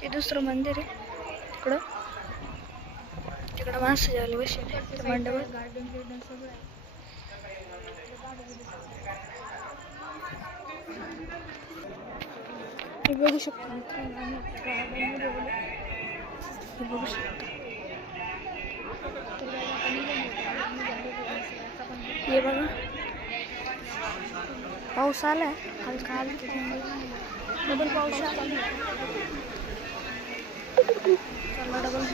ते दुसरं मंदिर आहे तिकडं माणसं झाले बसले त्या मंडपात. गार्डन सगळं आहे. हे बघू शकतो मित्रांनो, आम्ही गार्डनमध्ये गेलो. हे बघू शकतो. हे बघा पाऊस आलाय काल डबल पाऊस आला. डबल बघू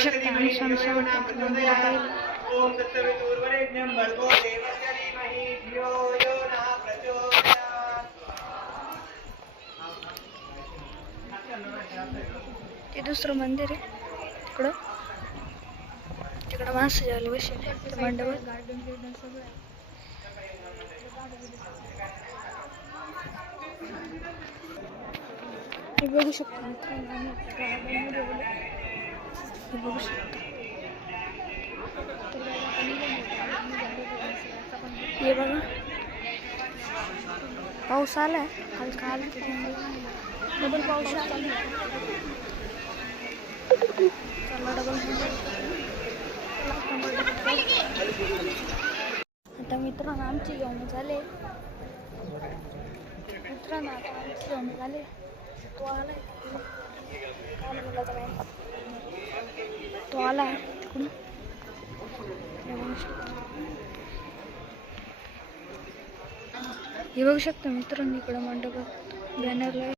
शकता आम्ही स्वामी ते दुसरं मंदिर आहे तिकडं माणसं झाले बसले त्या मंडपात. गार्डन सगळं आहे. हे बघू शकतो मित्रांनो, आम्ही गार्डनमध्ये गेलो. हे बघू शकतो. हे बघा पाऊस आलाय काल डबल पाऊस आला. डबल आता मित्रांनो आमची जेवण झाले. तो आलाय तिकडून. हे बघू शकता मित्रांनो, इकडं मंडपात बॅनर